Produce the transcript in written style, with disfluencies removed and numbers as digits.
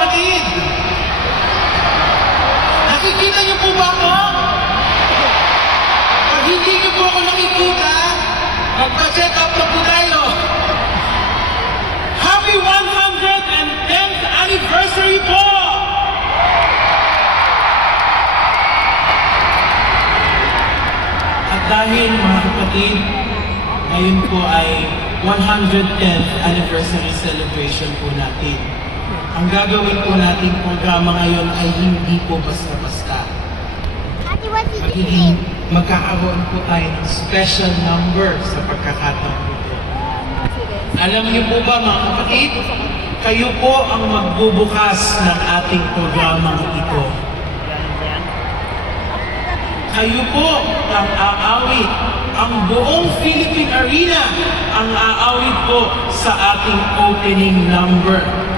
kapatid? Nakikita niyo po ba ako? Pag hindi niyo po ako nakikita, magpa-check up na po tayo. Happy 110th anniversary po! At dahil mga kapatid, ngayon po ay 110th anniversary celebration po natin. Ang gagawin po nating programa ngayon ay hindi po basta-basta. Magkakaroon po tayo ng special number sa pagkakataon ito. Alam niyo po ba mga kapatid, kayo po ang magbubukas ng ating programang ito. Kayo po ang aawit, ang buong Philippine Arena ang aawit po sa ating opening number.